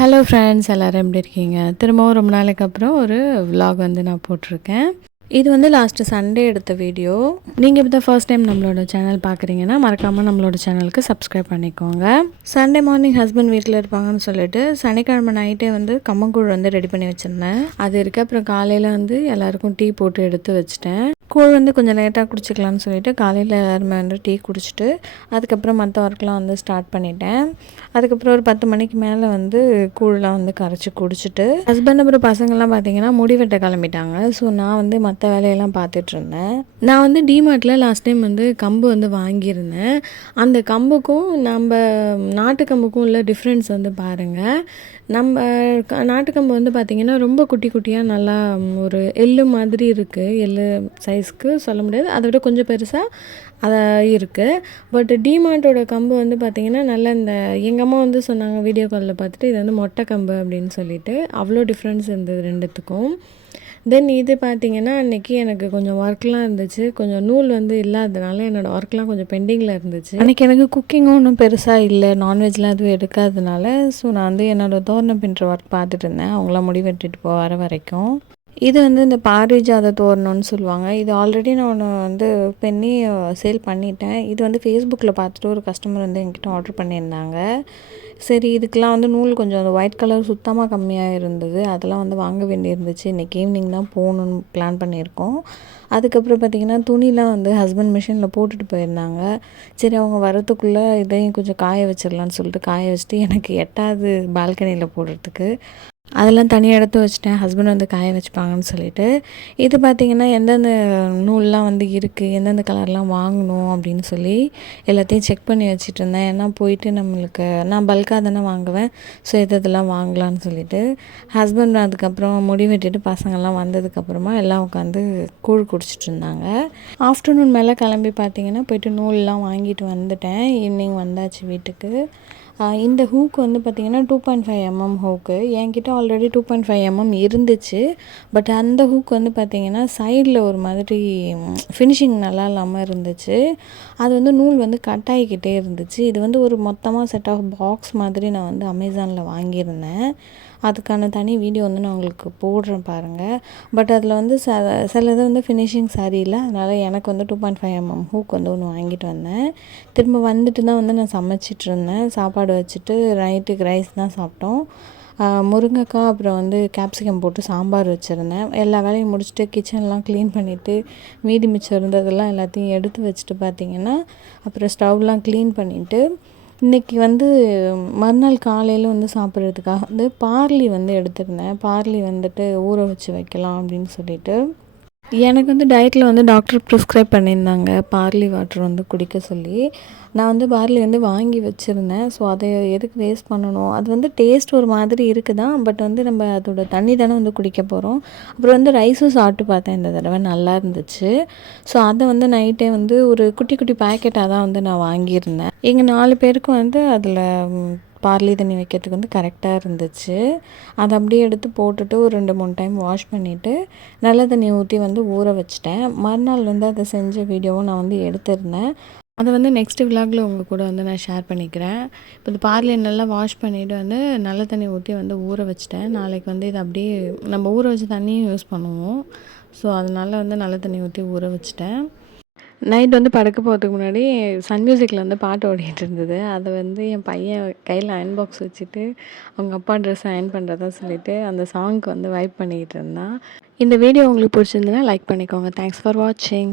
Hello friends, எல்லோரும் எப்படி இருக்கீங்க? திரும்பவும் ரொம்ப நாளைக்கு அப்புறம் ஒரு விலாக் நான் போட்டிருக்கேன். இது லாஸ்ட்டு சண்டே எடுத்த வீடியோ. நீங்கள் இப்போ தான் ஃபர்ஸ்ட் டைம் நம்மளோட சேனல் பார்க்குறீங்கன்னா மறக்காமல் நம்மளோட சேனலுக்கு சப்ஸ்கிரைப் பண்ணிக்கோங்க. சண்டே மார்னிங் ஹஸ்பண்ட் வீட்டில் இருப்பாங்கன்னு சொல்லிட்டு சனிக்கிழமை நைட்டே கம்மங்கூழ் ரெடி பண்ணி வச்சுருந்தேன். அது இருக்குது. அப்புறம் காலையில் எல்லாருக்கும் டீ போட்டு எடுத்து வச்சுட்டேன். கூழ் கொஞ்சம் லேட்டாக குடிச்சிக்கலாம்னு சொல்லிட்டு காலையில் எல்லாருமே டீ குடிச்சிட்டு அதுக்கப்புறம் மற்ற ஒர்க்லாம் ஸ்டார்ட் பண்ணிட்டேன். அதுக்கப்புறம் ஒரு 10 மணிக்கு மேலே கூழ்லாம் கரைச்சி குடிச்சிட்டு ஹஸ்பண்ட் அப்புறம் பசங்கள்லாம் பார்த்தீங்கன்னா முடி வெட்ட கிளம்பிட்டாங்க. ஸோ நான் மற்ற வேலையெல்லாம் பார்த்துட்ருந்தேன். நான் டிமார்ட்டில் லாஸ்ட் டைம் கம்பு வாங்கியிருந்தேன். அந்த கம்புக்கும் நம்ம நாட்டு கம்புக்கும் உள்ள டிஃப்ரென்ஸ் பாருங்கள். நம்ம நாட்டு கம்பு பார்த்திங்கன்னா ரொம்ப குட்டி குட்டியாக நல்லா ஒரு எள்ளு மாதிரி இருக்குது. எள்ளு சைஸ்க்கு சொல்ல முடியாது, அதை விட கொஞ்சம் பெருசாக அதை இருக்குது. பட் டிமார்ட்டோட கம்பு பார்த்திங்கன்னா நல்லா இந்த எங்கள் அம்மா சொன்னாங்க வீடியோ காலில் பார்த்துட்டு, இது மொட்டை கம்பு அப்படின்னு சொல்லிட்டு. அவ்வளோ டிஃப்ரென்ஸ் இருந்தது ரெண்டுத்துக்கும். தென் இது பார்த்திங்கன்னா அன்றைக்கி எனக்கு கொஞ்சம் ஒர்க்லாம் இருந்துச்சு. கொஞ்சம் நூல் இல்லாததுனால என்னோடய ஒர்க்லாம் கொஞ்சம் பெண்டிங்கில் இருந்துச்சு. அன்றைக்கி எனக்கு குக்கிங்கும் ஒன்றும் பெருசாக இல்லை, நான்வெஜ்லாம் எதுவும் எடுக்காததுனால. ஸோ நான் என்னோடய தோரணம் பின்னுற ஒர்க் பார்த்துட்டு இருந்தேன், அவங்களாம் முடி வெட்டிட்டு வர வரைக்கும். இது இந்த பாரிஜாத தோரணம்னு சொல்லுவாங்க. இது ஆல்ரெடி நான் ஒன்று பண்ணி சேல் பண்ணிட்டேன். இது ஃபேஸ்புக்கில் பார்த்துட்டு ஒரு கஸ்டமர் என்கிட்ட ஆர்டர் பண்ணியிருந்தாங்க. சரி, இதுக்கெலாம் நூல் கொஞ்சம் அந்த ஒயிட் கலர் சுத்தமாக கம்மியாக இருந்தது. அதெல்லாம் வாங்க வேண்டியிருந்துச்சு. இன்றைக்கி ஈவினிங் தான் போகணுன்னு பிளான் பண்ணியிருக்கோம். அதுக்கப்புறம் பார்த்திங்கன்னா துணிலாம் ஹஸ்பண்ட் மிஷினில் போட்டுட்டு போயிருந்தாங்க. சரி, அவங்க வரத்துக்குள்ளே இதையும் கொஞ்சம் காய வச்சிடலான்னு சொல்லிட்டு காய வச்சுட்டு எனக்கு எட்டாவது பால்கனியில் போடுறதுக்கு அதெல்லாம் தனியாக எடுத்து வச்சுட்டேன். ஹஸ்பண்ட் காய வச்சுப்பாங்கன்னு சொல்லிட்டு. இது பார்த்திங்கன்னா எந்தெந்த நூல்லாம் இருக்குது, எந்தெந்த கலர்லாம் வாங்கணும் அப்படின்னு சொல்லி எல்லாத்தையும் செக் பண்ணி வச்சுட்டு இருந்தேன். ஏன்னா போயிட்டு நம்மளுக்கு நான் பல்காக தானே வாங்குவேன். ஸோ இதெல்லாம் வாங்கலான்னு சொல்லிட்டு ஹஸ்பண்ட் அதுக்கப்புறம் முடி வெட்டிட்டு பசங்கள்லாம் வந்ததுக்கப்புறமா எல்லாம் உட்காந்து கூழ் குடிச்சிட்டு இருந்தாங்க. ஆஃப்டர்நூன் மேலே கிளம்பி பார்த்திங்கன்னா போயிட்டு நூல்லாம் வாங்கிட்டு வந்துட்டேன். ஈவினிங் வந்தாச்சு வீட்டுக்கு. இந்த ஹூக் பார்த்திங்கன்னா 2.5 mm ஹூக்கு. என்கிட்ட ஆல்ரெடி 2.5 mm இருந்துச்சு. பட் அந்த ஹூக் பார்த்திங்கன்னா சைடில் ஒரு மாதிரி ஃபினிஷிங் நல்லா இல்லாமல் இருந்துச்சு. அது நூல் கட் ஆகிக்கிட்டே இருந்துச்சு. இது ஒரு மொத்தமாக செட் ஆஃப் பாக்ஸ் மாதிரி நான் அமேசானில் வாங்கியிருந்தேன். அதுக்கான தனி வீடியோ நான் உங்களுக்கு போடுறேன் பாருங்கள். பட் அதில் சிலது ஃபினிஷிங் சரியில்லை. அதனால் எனக்கு 2.5 mm ஹூக் ஒன்று வாங்கிட்டு வந்தேன். திரும்ப வந்துட்டு தான் நான் சமைச்சிட்ருந்தேன். சாப்பாடு வச்சுட்டு நைட்டுக்கு ரைஸ் தான் சாப்பிட்டோம். முருங்கைக்காய் அப்புறம் கேப்சிகம் போட்டு சாம்பார் வச்சுருந்தேன். எல்லா வேலையும் முடிச்சுட்டு கிச்சன்லாம் க்ளீன் பண்ணிவிட்டு மீதி மிச்சம் இருந்ததெல்லாம் எல்லாத்தையும் எடுத்து வச்சுட்டு பார்த்திங்கன்னா அப்புறம் ஸ்டவ்லாம் க்ளீன் பண்ணிவிட்டு இன்றைக்கி மறுநாள் காலையில் சாப்பிட்றதுக்காக பார்லி எடுத்திருந்தேன். பார்லி ஊற வச்சு வைக்கலாம் அப்படின்னு சொல்லிட்டு. எனக்கு டயட்டில் டாக்டர் ப்ரிஸ்கிரைப் பண்ணியிருந்தாங்க பார்லி வாட்டர் குடிக்க சொல்லி. நான் பார்லி வாங்கி வச்சுருந்தேன். ஸோ அதை எதுக்கு வேஸ்ட் பண்ணணும்? அது டேஸ்ட் ஒரு மாதிரி இருக்குதான். பட் நம்ம அதோட தண்ணி தானே குடிக்க போகிறோம். அப்புறம் ரைஸும் சாப்பிட்டு பார்த்தேன் இந்த தடவை, நல்லா இருந்துச்சு. ஸோ அதை நைட்டே ஒரு குட்டி குட்டி பேக்கெட்டாக தான் நான் வாங்கியிருந்தேன். எங்கள் 4 பேருக்கும் அதில் பார்லி தண்ணி வைக்கிறதுக்கு கரெக்டாக இருந்துச்சு. அதை அப்படியே எடுத்து போட்டுட்டு ஒரு 2-3 டைம் வாஷ் பண்ணிவிட்டு நல்ல தண்ணி ஊற்றி ஊற வச்சுட்டேன். மறுநாள் அதை செஞ்ச வீடியோவும் நான் எடுத்திருந்தேன். அதை நெக்ஸ்ட் விலாகில் உங்கள் கூட நான் ஷேர் பண்ணிக்கிறேன். இப்போ இந்த பார்லியை நல்லா வாஷ் பண்ணிவிட்டு நல்ல தண்ணி ஊற்றி ஊற வச்சுட்டேன். நாளைக்கு இது அப்படியே நம்ம ஊற வச்ச தண்ணியும் யூஸ் பண்ணுவோம். ஸோ அதனால் நல்ல தண்ணி ஊற்றி ஊற வச்சுட்டேன். நைட் படுக்க போகிறதுக்கு முன்னாடி சன் மியூசிக்கில் பாட்டு ஓடிட்டு இருந்தது. அதை என் பையன் கையில் அயன் பாக்ஸ் வச்சுட்டு அவங்க அப்பா ட்ரெஸ் அயன் பண்ணுறதா சொல்லிவிட்டு அந்த சாங்க்கு வைப் பண்ணிக்கிட்டு இருந்தான். இந்த வீடியோ உங்களுக்கு பிடிச்சிருந்துன்னா லைக் பண்ணிக்கோங்க. தேங்க்ஸ் ஃபார் வாட்சிங்.